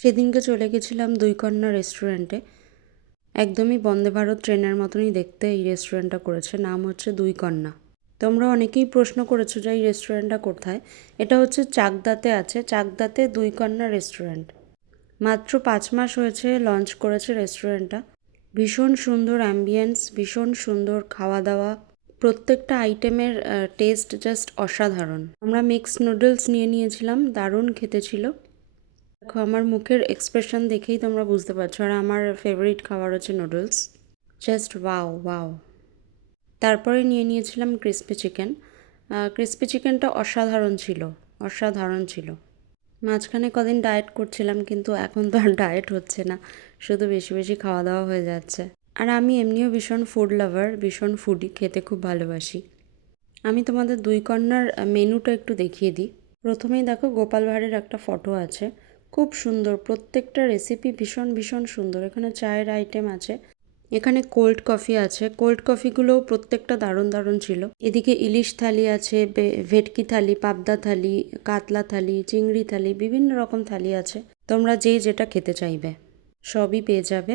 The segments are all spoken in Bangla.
সেদিনকে চলে গেছিলাম দুই কন্যা রেস্টুরেন্টে। একদমই বন্দে ভারত ট্রেনের মতনই দেখতে এই রেস্টুরেন্টটা করেছে। নাম হচ্ছে দুই কন্যা। তোমরা অনেকেই প্রশ্ন করেছো যে এই রেস্টুরেন্টটা কোথায়। এটা হচ্ছে চাকদাতে আছে, চাকদাতে দুই কন্যা রেস্টুরেন্ট। মাত্র 5 মাস হয়েছে লঞ্চ করেছে রেস্টুরেন্টটা। ভীষণ সুন্দর অ্যাম্বিয়েন্স, ভীষণ সুন্দর খাওয়া দাওয়া, প্রত্যেকটা আইটেমের টেস্ট জাস্ট অসাধারণ। আমরা মিক্সড নুডলস নিয়ে নিয়েছিলাম, দারুণ খেতে ছিল। দেখো আমার মুখের এক্সপ্রেশন দেখেই তোমরা বুঝতে পারছো। আর আমার ফেভারিট খাবার হচ্ছে নুডলস, জাস্ট ওয়াও ওয়াও। তারপরে নিয়ে নিয়েছিলাম ক্রিস্পি চিকেন। ক্রিস্পি চিকেনটা অসাধারণ ছিল, অসাধারণ ছিল। মাঝখানে কদিন ডায়েট করছিলাম, কিন্তু এখন তো আর ডায়েট হচ্ছে না, শুধু বেশি বেশি খাওয়া দাওয়া হয়ে যাচ্ছে। আর আমি এমনিও ভীষণ ফুড লাভার, ভীষণ ফুডি, খেতে খুব ভালোবাসি। আমি তোমাদের দুই কর্নার মেনুটা একটু দেখিয়ে দিই। প্রথমেই দেখো গোপাল ভাঁড়ের একটা ফটো আছে, খুব সুন্দর। প্রত্যেকটা রেসিপি ভীষণ ভীষণ সুন্দর। এখানে চায়ের আইটেম আছে, এখানে কোল্ড কফি আছে। কোল্ড কফিগুলোও প্রত্যেকটা দারুণ দারুণ ছিল। এদিকে ইলিশ থালি আছে, ভেটকি থালি, পাবদা থালি, কাতলা থালি, চিংড়ি থালি, বিভিন্ন রকম থালি আছে। তোমরা যে যেটা খেতে চাইবে সবই পেয়ে যাবে।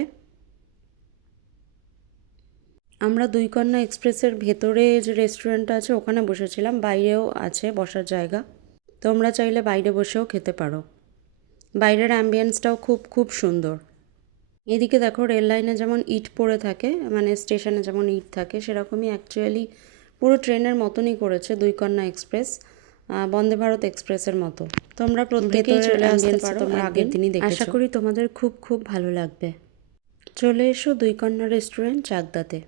আমরা দুই কন্যা এক্সপ্রেসের ভেতরে যে রেস্টুরেন্টটা আছে ওখানে বসেছিলাম, বাইরেও আছে বসার জায়গা। তোমরা চাইলে বাইরে বসেও খেতে পারো। বাইরের অ্যাম্বিয়েন্সটাও খুব খুব সুন্দর। এদিকে দেখো রেল লাইনে যেমন ইট পড়ে থাকে, মানে স্টেশনে যেমন ইট থাকে, সেরকমই অ্যাকচুয়ালি পুরো ট্রেনের মতনই করেছে দুই কন্যা এক্সপ্রেস, বন্দে ভারত এক্সপ্রেসের মতো। তোমরা প্রত্যেকেই চলে আসতে পারো, তোমরা আগের দিনই দেখেছো। আশা করি তোমাদের খুব খুব ভালো লাগবে। চলে এসো দুই কন্যা রেস্টুরেন্ট চাকদাতে।